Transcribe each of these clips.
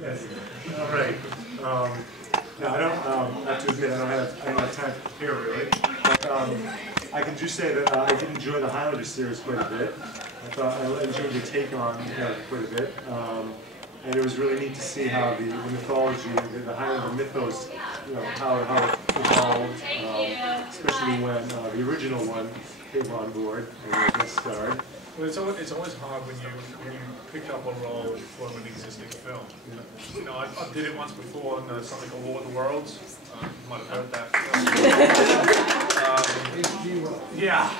Yes. All right. Now I don't have to admit I don't have time to prepare really, but I can just say that I did enjoy the Highlander series quite a bit. I thought I enjoyed your take on quite a bit, and it was really neat to see how the mythology, the Highlander mythos, how it evolved, especially when the original one came on board and guest starred. Well, it's always hard when you pick up a role from an existing film. You know, I did it once before on something called War of the Worlds. You might have heard that. Yeah,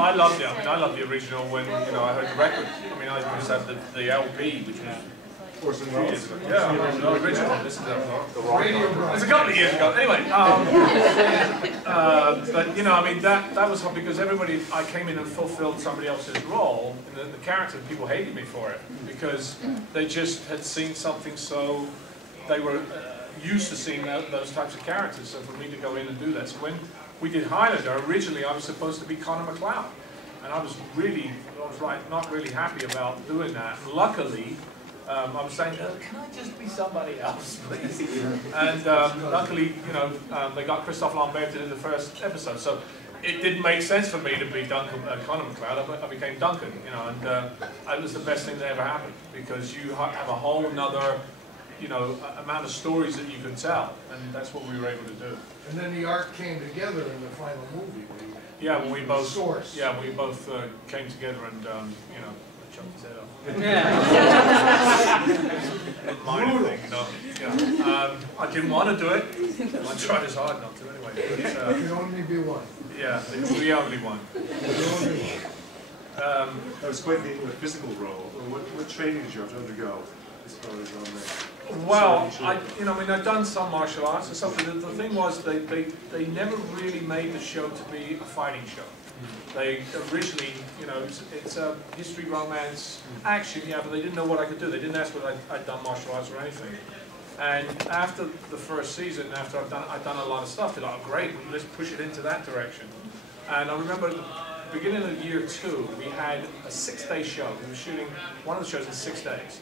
I loved it. I mean, I loved the original when I heard the record. I mean, I just had the LP, which was. Yeah, the original. This is it's a couple of years ago. Anyway, but I mean, that was hard because everybody. I came in and fulfilled somebody else's role, and the character. People hated me for it because they just had seen something, so they were used to seeing those types of characters. So for me to go in and do that, so when we did Highlander, originally I was supposed to be Connor McLeod, and I was not really happy about doing that. Luckily. I was saying, can I just be somebody else, please? And luckily, they got Christophe Lambert to do the first episode, so it didn't make sense for me to be Connor McLeod. I became Duncan, and it was the best thing that ever happened because you have a whole nother, amount of stories that you can tell, and that's what we were able to do. And then the arc came together in the final movie. Yeah, when we both. Source. Yeah, we both came together and chunked his head off. Yeah. Minor thing, yeah. I didn't want to do it. I tried as hard not to anyway. But, you only be one. Yeah, we only one. That was quite the physical role. What training did you have to undergo as far as on the? Well, I'd done some martial arts and stuff. But the thing was, they never really made the show to be a fighting show. They originally, it's a history, romance, action, yeah, but they didn't know what I could do. They didn't ask whether I'd done martial arts or anything. And after the first season, after I'd done a lot of stuff, they're like, oh, great, let's push it into that direction. And I remember at the beginning of year 2, we had a 6-day show. We were shooting one of the shows in 6 days.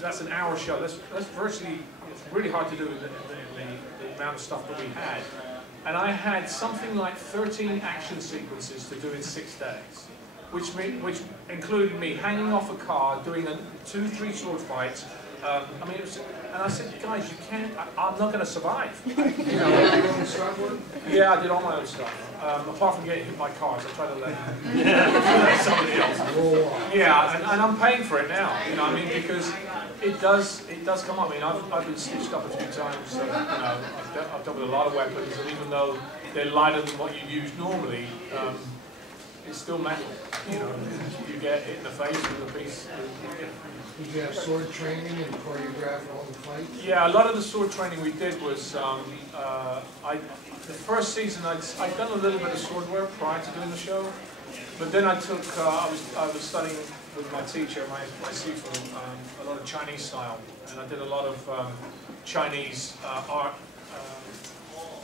That's an hour show. That's virtually, it's really hard to do the amount of stuff that we had. And I had something like 13 action sequences to do in 6 days, which included me hanging off a car, doing 2-3 sword fights. And I said, guys, you can't. I'm not going to survive. Yeah, I did all my own stuff. Apart from getting hit by cars, I tried to let somebody else. Yeah, and I'm paying for it now. Because it does come up. I mean, I've been stitched up a few times. So, I've dealt with a lot of weapons, and even though they're lighter than what you use normally, it's still metal. You get hit in the face with a piece. Did you have sword training and choreograph all the fights? Yeah, a lot of the sword training we did was, the first season I'd done a little bit of sword work prior to doing the show, but then I was studying with my teacher, my Sifu, a lot of Chinese style, and I did a lot of Chinese art,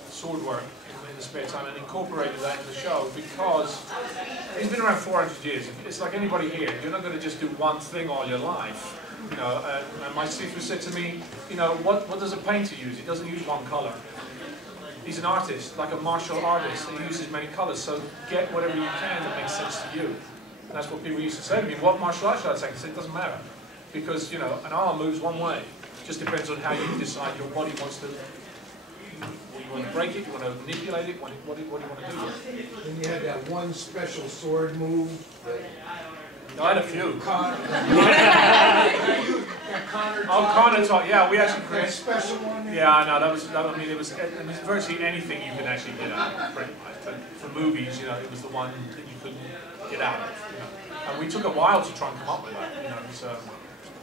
sword work in the spare time and incorporated that into the show because it's been around 400 years. It's like anybody here. You're not going to just do one thing all your life. And my Sifu said to me, what does a painter use? He doesn't use one color. He's an artist, like a martial artist. He uses many colors. So get whatever you can that makes sense to you. And that's what people used to say to me. What martial arts should I take? I said, it doesn't matter. Because, an arm moves one way. It just depends on how you decide your body wants to. You want to break it, you want to manipulate it, what do you want to do with it? Then you had that one special sword move. No, I had a few. Connor. Connor taught, yeah, we actually created. That special one? Yeah, no, it was virtually anything you could actually get out of. For movies, it was the one that you couldn't get out of. And we took a while to try and come up with that.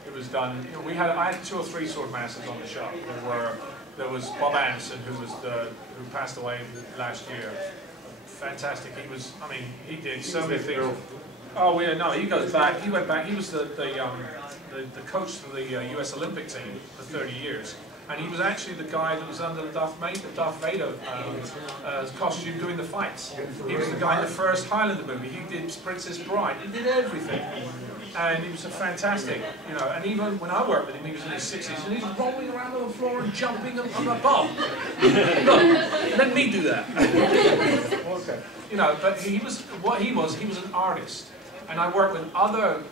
It was done. I had 2 or 3 sword masters on the show. There was Bob Anderson, who passed away last year. Fantastic. He did so many things. Oh yeah, no, he goes back. He went back. He was the coach for the U.S. Olympic team for 30 years, and he was actually the guy that was under the Darth Vader costume doing the fights. He was the guy in the first Highlander movie. He did Princess Bride. He did everything. And he was a fantastic, you know, and even when I worked with him, he was in his 60s, and he's rolling around on the floor and jumping on the bum. Look, let me do that. Okay. You know, but he was an artist. And I worked with other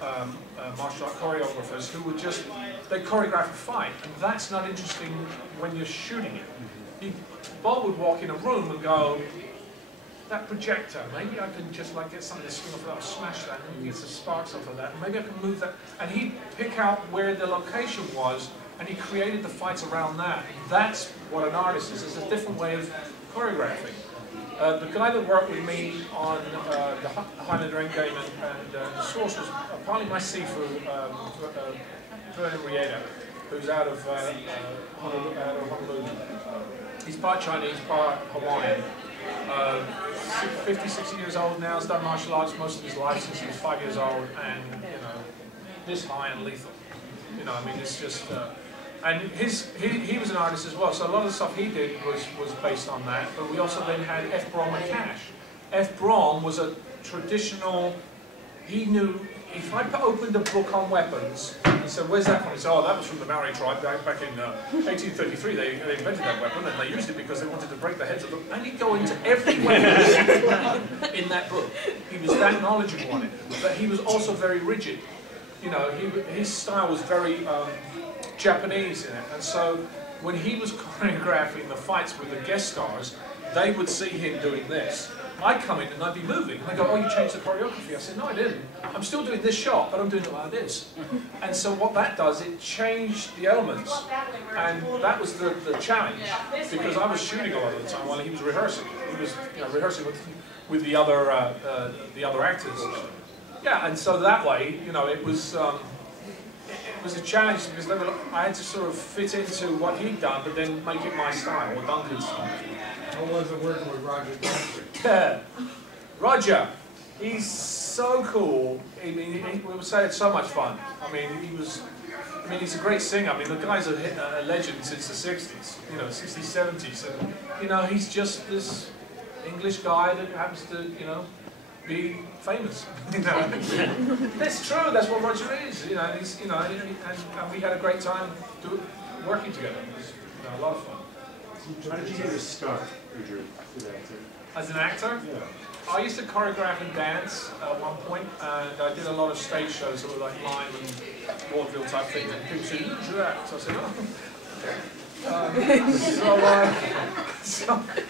martial art choreographers who would just, they choreograph a fight, and that's not interesting when you're shooting it. Bob would walk in a room and go, that projector, maybe I can just like get something to swing off that, smash that, and get some sparks off of that, and maybe I can move that. And he'd pick out where the location was, and he created the fights around that. That's what an artist is. It's a different way of choreographing. The guy that worked with me on the Highlander Endgame and the Source was partly my Sifu, Vernon Rieta, who's out of Honolulu. He's part Chinese, part Hawaiian. 50, 60 years old now, has done martial arts most of his life since he was 5 years old, and you know, this high and lethal. You know, I mean, it's just, and he was an artist as well, so a lot of the stuff he did was based on that. But we also then had F. Brom and Cash. F. Brom was a traditional. He knew if I opened a book on weapons and said, "Where's that from?" He said, "Oh, that was from the Maori tribe back in 1833. They invented that weapon, and they used it because they wanted to break the heads of them." And he'd go into every weapon in that book. He was that knowledgeable on it, but he was also very rigid. You know, his style was very Japanese in it, and so when he was choreographing the fights with the guest stars, they would see him doing this. I'd come in and I'd be moving, and they'd go, "Oh, you changed the choreography." I said, "No, I didn't. I'm still doing this shot, but I'm doing it like this." And so what that does, it changed the elements, and that was the challenge, because I was shooting a lot of the time while he was rehearsing. He was, you know, rehearsing with the other actors. Yeah, and so that way, you know, it was a challenge because I had to sort of fit into what he'd done, but then make it my style, or Duncan's style. How was it working with Roger? Yeah, Roger, he's so cool. I mean, we would say it's so much fun. I mean, he's a great singer. I mean, the guy's a legend since the 60s, you know, 60s, 70s. And, you know, he's just this English guy that happens to, you know, be famous. You know, that's true. That's what Roger is. You know, he's, you know, and we had a great time working together. It was, you know, a lot of fun. How did you get your start, Adrian, as an actor? As an actor? Yeah. I used to choreograph and dance at one point, and I did a lot of stage shows that were like mime and vaudeville type things. And people said, "You should act." So I said, "Oh, okay."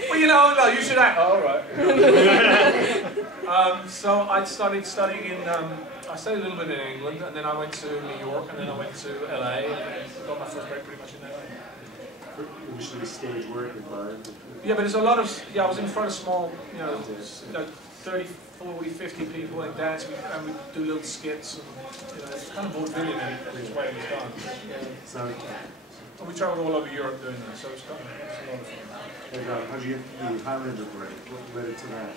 Well, you know, no, you should act. Oh, all right. So I started studying in. I studied a little bit in England, and then I went to New York, and then I went to LA, and got my first break pretty much in LA. Usually stage work environment. Yeah, but there's a lot of, I was in front of small, you know 30, 40, 50 people in dance, and we do little skits, and, you know, it's kind of vaudevillian in its way it was done. So, And we traveled all over Europe doing that, so it's kind of, it's a lot of fun. and how'd you get the Highlander break? What led it to that?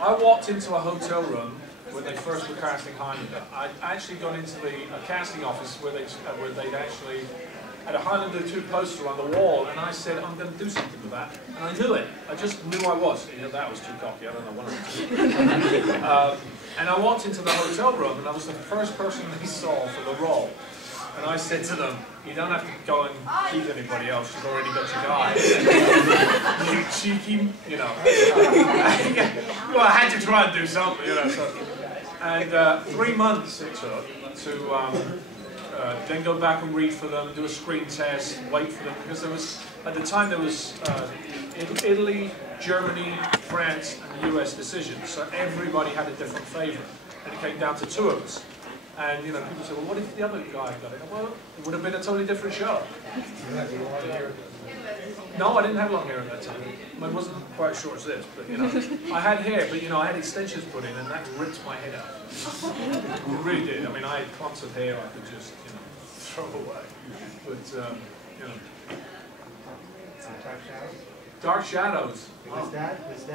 I walked into a hotel room when they first were casting Highlander. I'd actually gone into the casting office where they'd actually had a Highlander 2 poster on the wall, and I said, "I'm going to do something with that." And I knew it. I just knew I was. You know, that was too cocky. I don't know what I was. And I walked into the hotel room, and I was the first person they saw for the role. And I said to them, "You don't have to go and choose anybody else. You've already got your guy." You cheeky, you know. Well, I had to try and do something, you know. So. And 3 months it took to then go back and read for them, do a screen test, wait for them, because there was, at the time there was Italy, Germany, France, and the US decisions. So everybody had a different favourite, and it came down to 2 of us. And you know, people said, "Well, what if the other guy got it?" Well, it would have been a totally different show. You had long hair. No, I didn't have long hair at that time. It wasn't quite as short as this, but you know, I had hair, but you know, I had extensions put in, and that ripped my head out. It really did. I mean, I had clumps of hair I could just, you know, throw away. But you know, Dark Shadows? Dark Shadows. Wow. Was that supposed to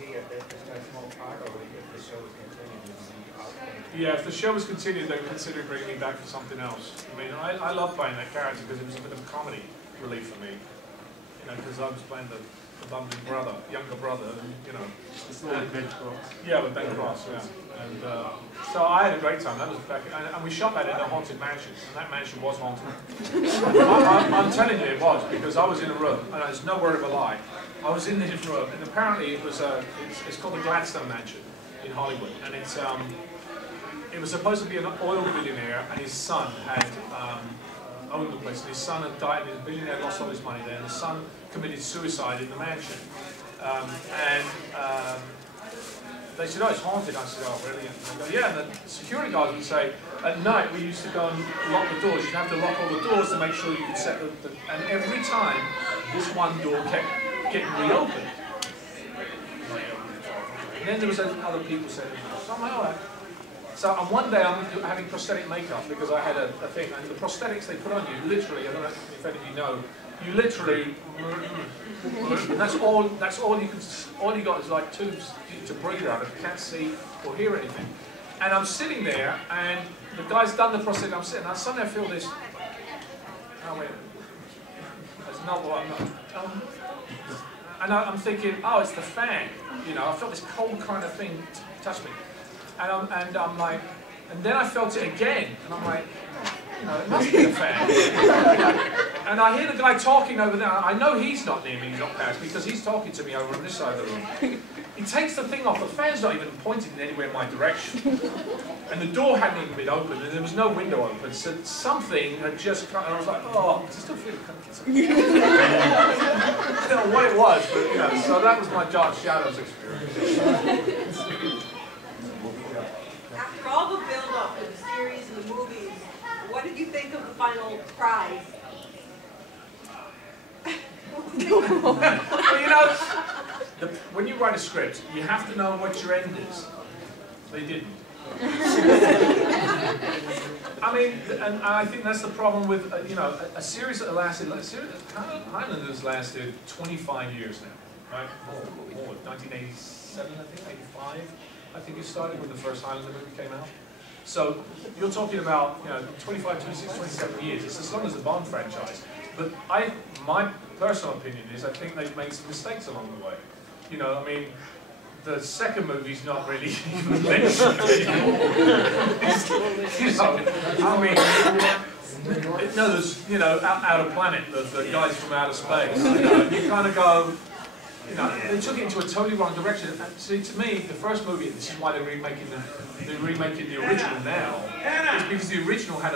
be a small part, or if the show was continued, would it be out? Yeah, if the show was continued, they would consider bringing me back for something else. I mean, I love playing that character because it was a bit of a comedy relief for me. You know, because I was playing the the bumbling brother, younger brother, and, you know. It's all the Ben Cross. Yeah, with Ben Cross, yeah. And so I had a great time. That was back, and we shot that in a haunted mansion, and that mansion was haunted. I'm telling you, it was, because I was in a room, and there's no word of a lie. I was in this room, and apparently it was it's called the Gladstone Mansion in Hollywood, and it was supposed to be an oil billionaire, and his son had owned the place, and his son had died, and the billionaire lost all his money there, and the son committed suicide in the mansion. They said, oh, it's haunted. I said, oh, really? And they go, yeah, and the security guards would say, at night we used to go and lock the doors. You'd have to lock all the doors to make sure you could set the and every time, this one door kept getting reopened. And then there was other people saying, so I'm like, all right. So on one day I'm having prosthetic makeup because I had a thing, and the prosthetics they put on you, literally, I don't know if any of you know, you literally, and that's all you can, all you got is like tubes to breathe out of. You can't see or hear anything. And I'm sitting there, and the guy's done the prosthetic, I'm sitting, and suddenly I feel this, oh wait, that's not what I'm not, and I'm thinking, oh, it's the fan, you know, I felt this cold kind of thing touch me. And I'm like, and then I felt it again, and I'm like, you know, it must be the fan. And I hear the guy talking over there. I know he's not near me, he's not past, because he's talking to me over on this side of the room. He takes the thing off, the fan's not even pointing anywhere in my direction. And the door hadn't even been opened, and there was no window open, so something had just come, and I was like, oh, I still feel it. I don't know what it was, but, you know, so that was my Dark Shadows experience. After all the build-up of the series and the movies, what did you think of the final prize? Well, you know, when you write a script, you have to know what your end is. They didn't. I mean, and I think that's the problem with, you know, a series that lasted, Highlanders lasted 25 years now, right? More, 1987, I think, 85. I think it started when the first Highlander movie came out. So you're talking about, you know, 25, 26, 27 years. It's as long as the Bond franchise. But my personal opinion is I think they've made some mistakes along the way. You know, I mean, the second movie's not really even mentioned anymore. You know, I mean, no, there's, you know, Outer Planet, the guys from outer space. You know, you kind of go, you know, they took it into a totally wrong direction. And see, to me, the first movie, this is why they're remaking the original now, is because the original had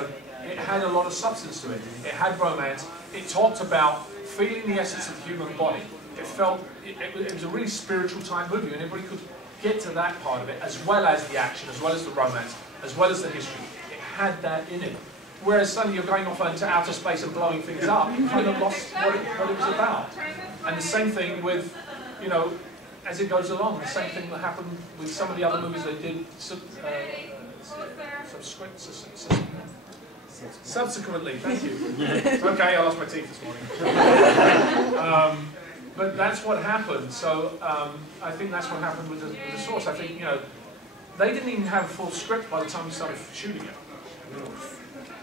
a lot of substance to it. It had romance. It talked about feeling the essence of the human body. It felt, it was a really spiritual type movie, and everybody could get to that part of it, as well as the action, as well as the romance, as well as the history. It had that in it. Whereas suddenly you're going off into outer space and blowing things up, you kind of lost what it was about. And the same thing with, you know, as it goes along, the same thing that happened with some of the other movies they did subsequently. Thank you. Okay, I lost my teeth this morning. But that's what happened. So I think that's what happened with the Source. I think, you know, they didn't even have a full script by the time we started shooting it.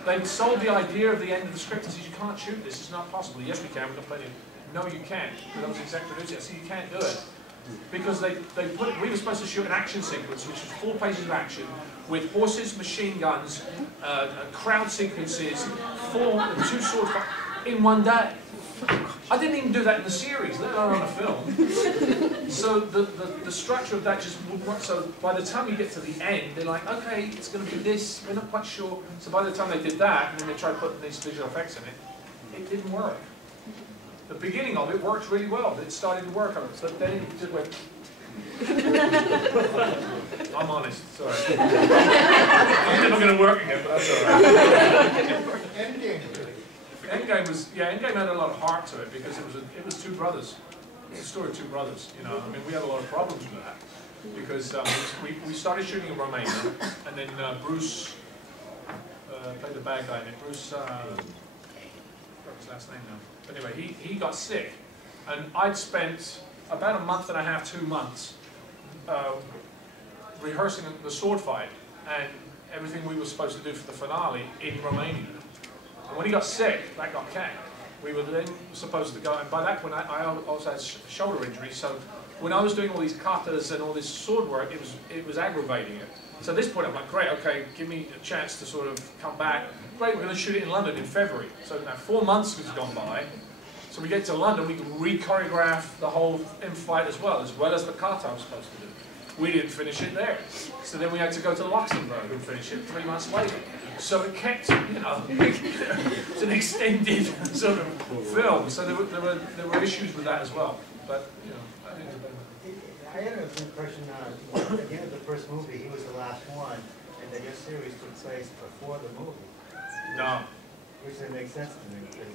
They sold the idea of the end of the script and said, you can't shoot this, it's not possible. Yes, we can, we've got plenty of... No, you can't. Because I was exec producer, I said, you can't do it. Because we were supposed to shoot an action sequence, which was 4 pages of action, with horses, machine guns, crowd sequences, 2 sword fights, in one day. I didn't even do that in the series, let alone on a film. So the structure of that just wouldn't work. So by the time you get to the end, they're like, okay, it's going to be this, we're not quite sure. So by the time they did that, and then they tried putting these visual effects in it, it didn't work. The beginning of it worked really well. It started to work on it, but then it just went. I'm honest, sorry. It's never going to work again, but that's alright. Endgame had a lot of heart to it because it was 2 brothers. It's a story of 2 brothers. You know, I mean, we had a lot of problems with that because we started shooting in Romania, and then Bruce played the bad guy in it. Bruce, I forgot his last name now. But anyway, he got sick, and I'd spent about a month and a half, 2 months rehearsing the sword fight and everything we were supposed to do for the finale in Romania. And when he got sick, that got cut. We were then supposed to go, and by that point I also had shoulder injury, so when I was doing all these katas and all this sword work, it was aggravating it. So at this point I'm like, great, okay, give me a chance to sort of come back. Great, we're going to shoot it in London in February. So now 4 months has gone by. So we get to London, we can re-choreograph the whole fight as well as the kata I was supposed to do. We didn't finish it there. So then we had to go to Luxembourg and finish it 3 months later. So it kept, you know, it's an extended sort of film. So there were issues with that as well. But, you know, I think it's a better. I had an impression at the end of the first movie, he was the last one, and that your series took place before the movie. No. Which didn't make sense to me. Because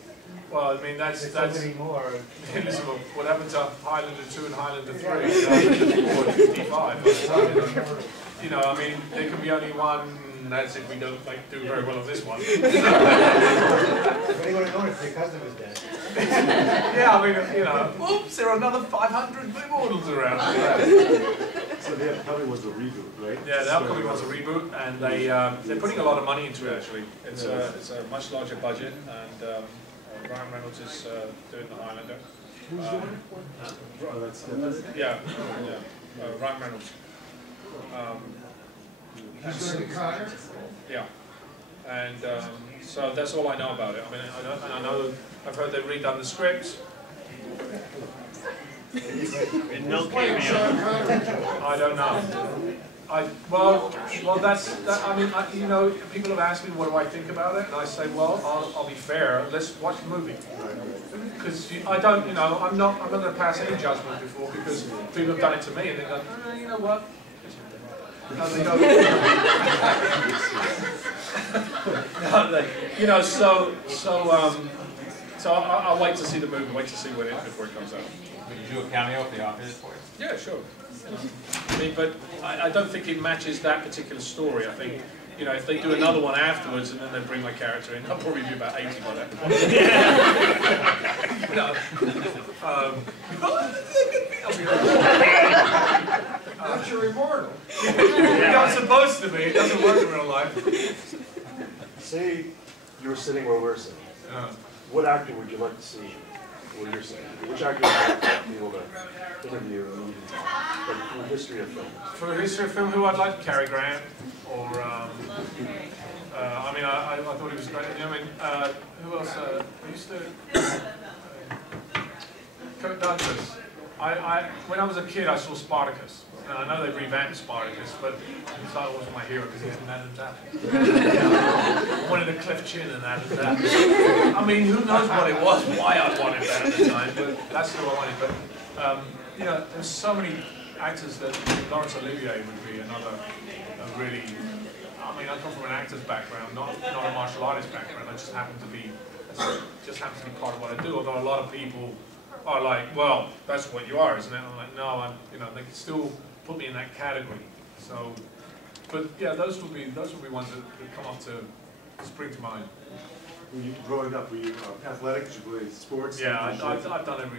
Well, I mean, that's so many more. listen, what happened to Highlander 2 and Highlander 3? Highlander 4 and 55. By the time, you know, I mean, there can be only one. That's if we don't do very well on this one. But he would have known if your cousin was dead. Yeah, I mean, you know, oops, there are another 500 immortals around. So the upcoming was a reboot, right? Yeah, the upcoming one's a reboot, and they're putting a lot of money into it. Actually, it's a much larger budget, and Ryan Reynolds is doing the Highlander. Who's doing it? Oh, that's Yeah, Ryan Reynolds. He's doing Connor? Yeah, and so that's all I know about it. I mean, I know I've heard they've redone the script. No cameo. I don't know. Well, I mean, you know, people have asked me what do I think about it, and I say, well, I'll be fair. Let's watch the movie, because I don't, you know, I'm not going to pass any judgment before, because people have done it to me, and they go, you know what? You know, so I'll wait to see the movie, wait to see what it is before it comes out. Would you do a cameo if they offered it for you? Yeah, sure. I mean, but I don't think it matches that particular story. I think, you know, if they do another one afterwards and then they bring my character in, I'll probably be about 80 by that point. No. But you're immortal. I'm supposed to be. It doesn't work in real life. Say you're sitting where we're sitting. What actor would you like to see where you're sitting? Which actor would you like to be able to interview and meet from the history of film? For the history of film, who I'd like? Cary Grant, or I mean, I thought he was great. I mean, who else? I used to Kirk Douglas. When I was a kid, I saw Spartacus. And I know they revamped Spartacus, but he wasn't my hero because he was mad at that. I wanted a cleft chin and that and that. I mean, who knows what it was, why I wanted that at the time, but that's who I wanted. But, you know, there's so many actors that Laurence Olivier would be another really, I mean, I come from an actor's background, not a martial artist background. I just happen to be part of what I do, although a lot of people are like, well, that's what you are, isn't it? I'm like, no, you know, they can still put me in that category. So, but yeah, those would be ones that come up to spring to mind. When you growing up, were you athletic? Did you play sports? Yeah, I've done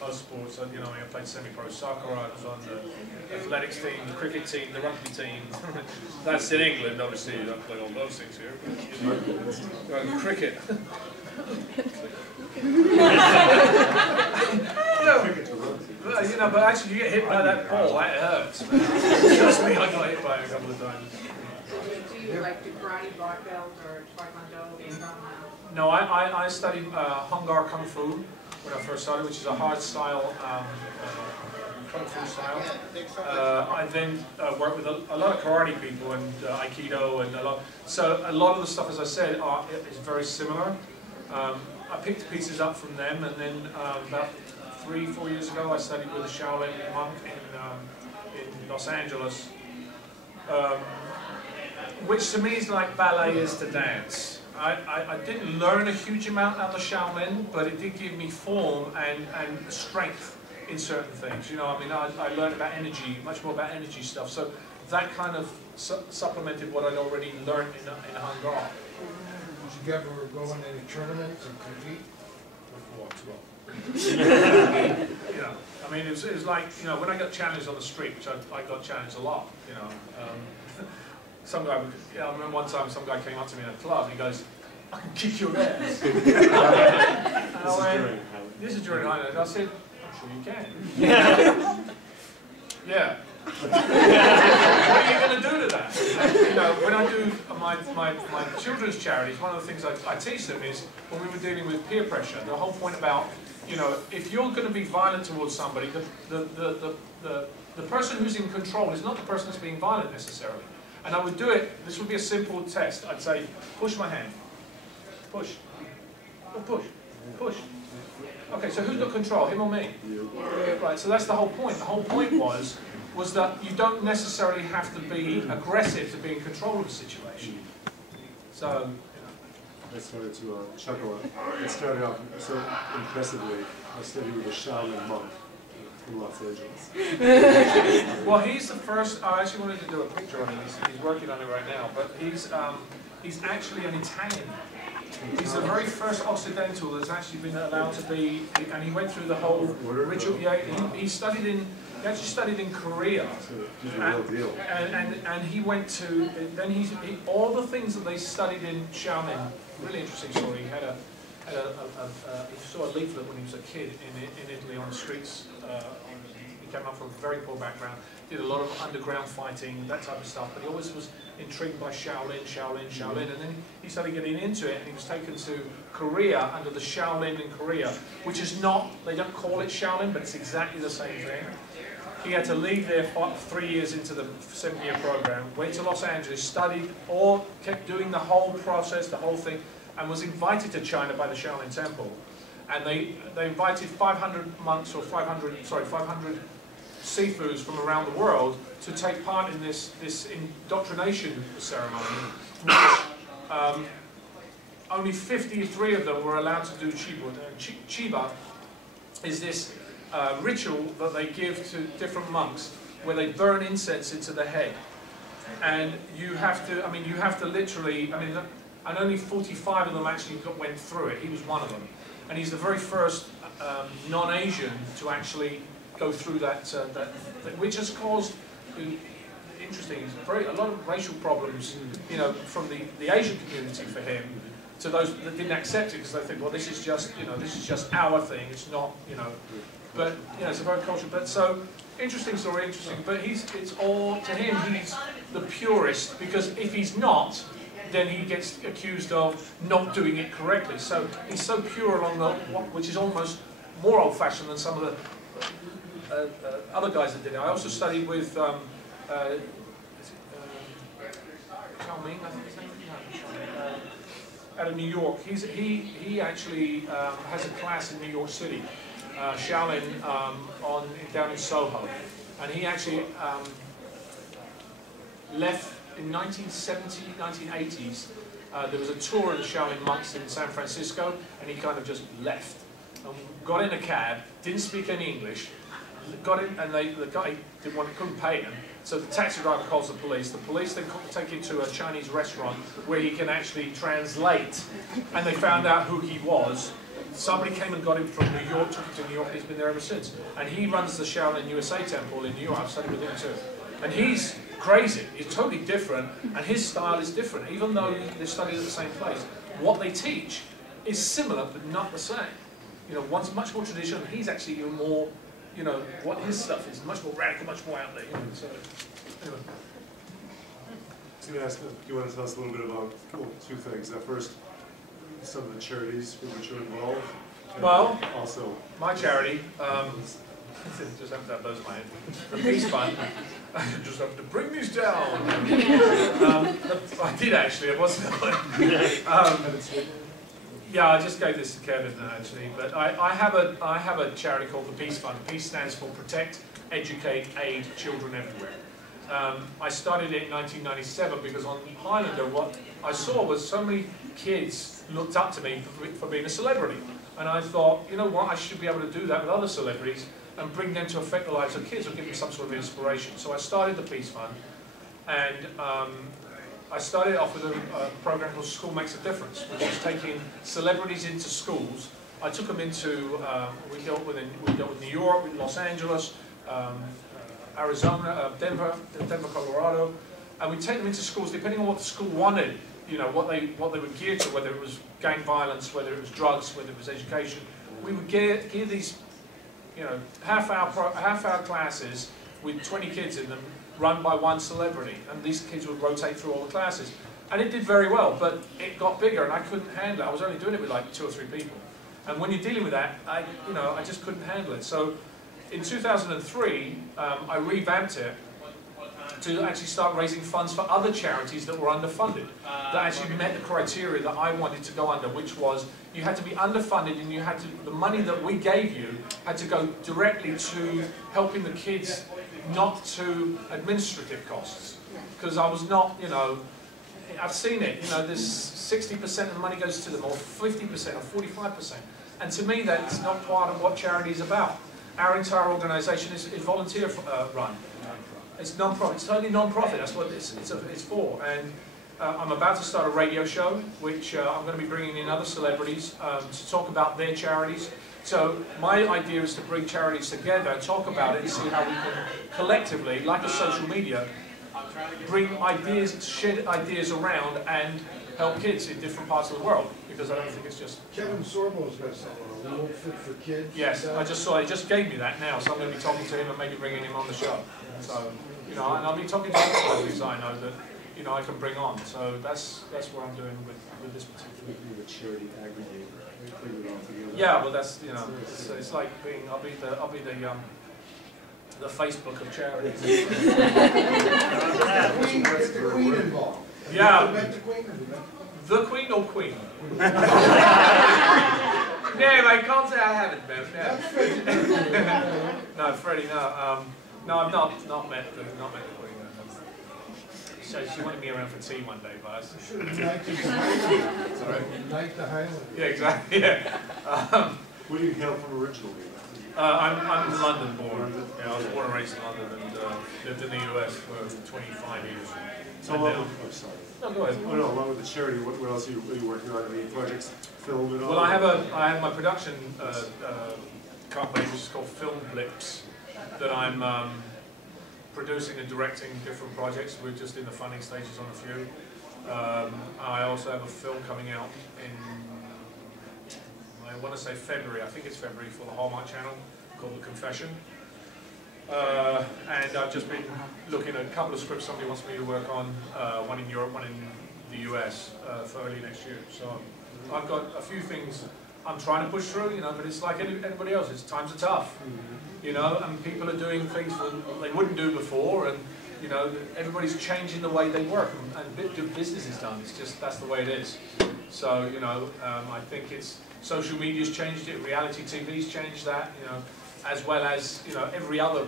most sports. You know, I played semi-pro soccer. I was on the athletics team, the cricket team, the rugby team. That's in England, obviously. You don't play all those things here. But, you know, cricket. You know, but actually, you get hit by that ball, that hurts. Trust me, I got hit by it a couple of times. Do you like do karate, black belt, or taekwondo? No, I studied Hungar Kung Fu when I first started, which is a hard style Kung Fu style. I then worked with a lot of karate people and Aikido and a lot. So a lot of the stuff, as I said, is very similar. I picked pieces up from them, and then about 3-4 years ago, I studied with a Shaolin monk in Los Angeles, which to me is like ballet is to dance. I didn't learn a huge amount out of Shaolin, but it did give me form and strength in certain things. You know, I mean, I learned about energy, much more about energy stuff. So that kind of supplemented what I'd already learned in Hungar. Did you ever go in any tournaments and compete? You know, I mean, it was like, you know, when I got challenged on the street, which I got challenged a lot, you know. Some guy, I remember one time some guy came up to me in a club and he goes, I can kick your ass. And This is I went, during Highland. this is during Highland. I said, I'm sure you can. Yeah. What are you going to do to that? And, you know, when I do my children's charities, one of the things I teach them is when we were dealing with peer pressure, the whole point about, you know, if you're going to be violent towards somebody, the person who's in control is not the person that's being violent necessarily. And I would do it, this would be a simple test. I'd say, push my hand. Push. Oh, push. Push. Okay, so who's got control, him or me? Right, so that's the whole point. The whole point was that you don't necessarily have to be aggressive to be in control of a situation. So, you know. I started to chuckle. It started off so impressively. I studied with a Shaolin monk from Los Angeles. Well, he's the first. I actually wanted to do a picture on him. He's working on it right now. But he's actually an Italian. He's the very first Occidental that's actually been allowed to be, and he went through the whole ritual. Yeah, he studied in. He actually studied in Korea. He's a real deal. And he went to. Then he all the things that they studied in Shaolin. Really interesting story. He had he saw a leaflet when he was a kid in Italy on the streets. He came up from a very poor background, did a lot of underground fighting, that type of stuff, but he always was intrigued by Shaolin, and then he started getting into it, and he was taken to Korea under the Shaolin in Korea, which is not, they don't call it Shaolin, but it's exactly the same thing. He had to leave there 3 years into the 7-year program, went to Los Angeles, studied, or kept doing the whole process, the whole thing, and was invited to China by the Shaolin Temple. And they invited 500 monks, or 500 Sifus from around the world to take part in this indoctrination ceremony, which only 53 of them were allowed to do Chiba. Chiba is this ritual that they give to different monks where they burn incense into the head. And you have to, literally, and only 45 of them actually went through it. He was one of them. And he's the very first non-Asian to actually go through that, which has caused, interesting, a lot of racial problems, you know, from the Asian community for him to those that didn't accept it because they think, well, this is just, you know, this is just our thing. It's not, you know, but you know, it's a very cultural. But so interesting story, interesting. But it's all to him. He's the purist because if he's not, then he gets accused of not doing it correctly. So he's so pure along the, which is almost more old-fashioned than some of the other guys that did it. I also studied with Chao Ming, I think his name, out of New York. He actually has a class in New York City, Shaolin, down in Soho, and he actually left in 1970s, 1980s. There was a tour of the Shaolin monks in San Francisco, and he kind of just left and got in a cab, didn't speak any English. Got in, and the guy couldn't pay him, so the taxi driver calls the police. The police then take him to a Chinese restaurant where he can actually translate, and they found out who he was. Somebody came and got him from New York, took him to New York, and he's been there ever since. And he runs the Shaolin USA Temple in New York. I've studied with him too. And he's crazy, he's totally different, and his style is different, even though they studied at the same place. What they teach is similar, but not the same. You know, one's much more traditional, he's actually even more, you know, what his stuff is much more radical, much more out there. You know, so, anyway. I was going to ask if you want to tell us a little bit about two things. First, some of the charities with which you're involved. Well, also my charity, just have to have those in my head. The Peace Fund. I just have to bring these down. I did actually. It wasn't. Yeah, I just gave this to Kevin actually. But I have a charity called the Peace Fund. Peace stands for Protect, Educate, Aid Children Everywhere. I started it in 1997 because on Highlander, what I saw was so many kids looked up to me for being a celebrity. And I thought, you know what, I should be able to do that with other celebrities and bring them to affect the lives of kids or give them some sort of inspiration. So I started the Peace Fund, and I started off with a program called School Makes a Difference, which is taking celebrities into schools. I took them into, we dealt with New York, with Los Angeles, Arizona, Denver, Colorado, and we take them into schools depending on what the school wanted. you know, what they were geared to, whether it was gang violence, whether it was drugs, whether it was education. We would gear these, you know, half-hour classes with 20 kids in them, run by one celebrity, and these kids would rotate through all the classes. And it did very well, but it got bigger, and I couldn't handle it. I was only doing it with like 2 or 3 people. And when you're dealing with that, I just couldn't handle it. So in 2003, I revamped it to actually start raising funds for other charities that were underfunded, that actually met the criteria that I wanted to go under, which was you had to be underfunded, and you had to, the money that we gave you had to go directly to helping the kids, not to administrative costs. Because I was not, you know, I've seen it, you know, there's 60% of the money goes to them, or 50% or 45%. And to me, that's not part of what charity is about. Our entire organisation is volunteer run. It's non-profit. It's totally non-profit. That's what it's for. And I'm about to start a radio show, which I'm going to be bringing in other celebrities to talk about their charities. So my idea is to bring charities together, talk about it, and see how we can collectively, like a social media, bring ideas, shed ideas around, and help kids in different parts of the world. Because I don't think it's just. Kevin Sorbo's got something on, Won't Fit for Kids. Yes, I just saw. He just gave me that now, so I'm going to be talking to him and maybe bringing him on the show. So, you know, and I'll be talking to other celebrities I know that, you know, I can bring on. So that's what I'm doing with this particular. The charity aggregator. Put it all together. Yeah, well, that's, you know, it's like being. I'll be the Facebook of charities. Get the Queen involved. Yeah. You met the Queen? The Queen or Queen? No, I can't say I haven't, man. No, Freddie, no. No, I've not met the Queen. So she wanted me around for tea one day, but I should have Highland. Sorry? Knight the Highland. Yeah, exactly, yeah. Where do you hail from originally? I'm London born. Yeah, I was born and raised in London and lived in the US for 25 years. So along with, sorry. No, go ahead. Oh no, along with the charity, what else are you working on? Any projects, film and all? Well, I have my production company, which is called Film Blips, that I'm producing and directing different projects. We're just in the funding stages on a few. I also have a film coming out in, I want to say February, I think it's February, for the Hallmark Channel, called The Confession. And I've just been looking at a couple of scripts somebody wants me to work on, one in Europe, one in the US, for early next year. So I've got a few things I'm trying to push through, you know, but it's like anybody else, times are tough, you know, and people are doing things that they wouldn't do before, and, you know, everybody's changing the way they work, and do business is done. It's just, that's the way it is. So, you know, I think it's, social media's changed it, reality TV's changed that, you know, as well as, you know, every other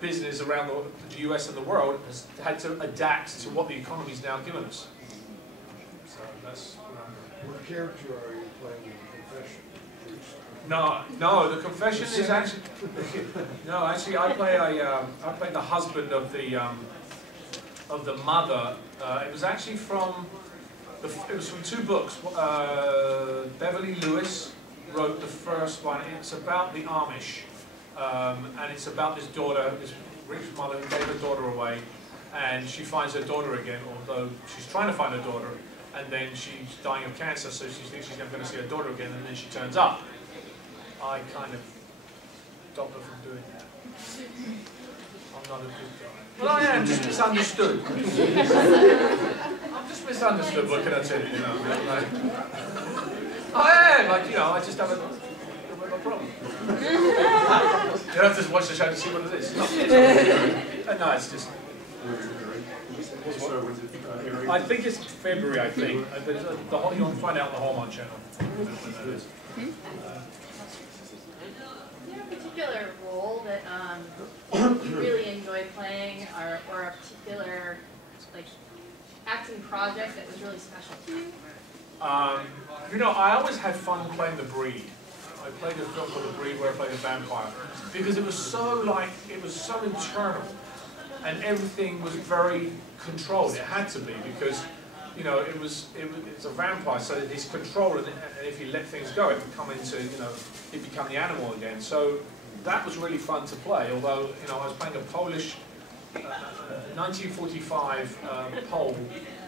business around the US and the world has had to adapt to what the economy's now given us. So that's What character are you playing in The Confession? No, The Confession is actually, no, actually I play the husband of the mother. It was actually from, it was from 2 books. Beverly Lewis wrote the first one. It's about the Amish, and it's about this daughter, this rich mother who gave her daughter away, and she finds her daughter again, although she's trying to find her daughter, and then she's dying of cancer, so she thinks she's never going to see her daughter again, and then she turns up. I kind of stop her from doing that. I'm not a good guy. Well, I am just misunderstood. I'm just misunderstood, what can I tell you, you know? Like, I am, like, you know, I just have a problem. You don't just watch the show to see what it is. No, it's just... I think it's February, I think. You'll find out on the Hallmark Channel when that is. Is there a particular role that you really enjoy playing, or a particular like acting project that was really special to you? You know, I always had fun playing The Breed. I played a film called The Breed where I played a vampire, because it was so internal, and everything was very controlled. It had to be, because, you know, it's a vampire, so it's controlled, and if you let things go, it would come into, you know, it become the animal again. So that was really fun to play. Although, you know, I was playing a Polish 1945 Pole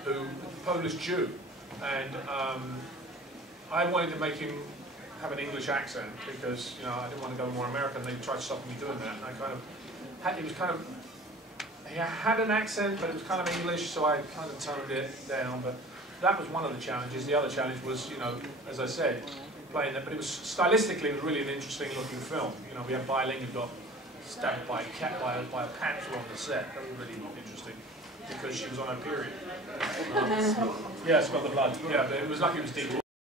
who Polish Jew, and I wanted to make him have an English accent because I didn't want to go more American. They tried to stop me doing that, and I kind of had, he had an accent, but it was kind of English, so I kind of toned it down. But that was one of the challenges. The other challenge was, as I said, playing that. But it was stylistically, it was really an interesting looking film. We had Bai Ling who got stabbed by a cat by a panther on the set. That was really interesting because she was on her period. Yeah, smelled the blood. Yeah, but it was lucky it was deep.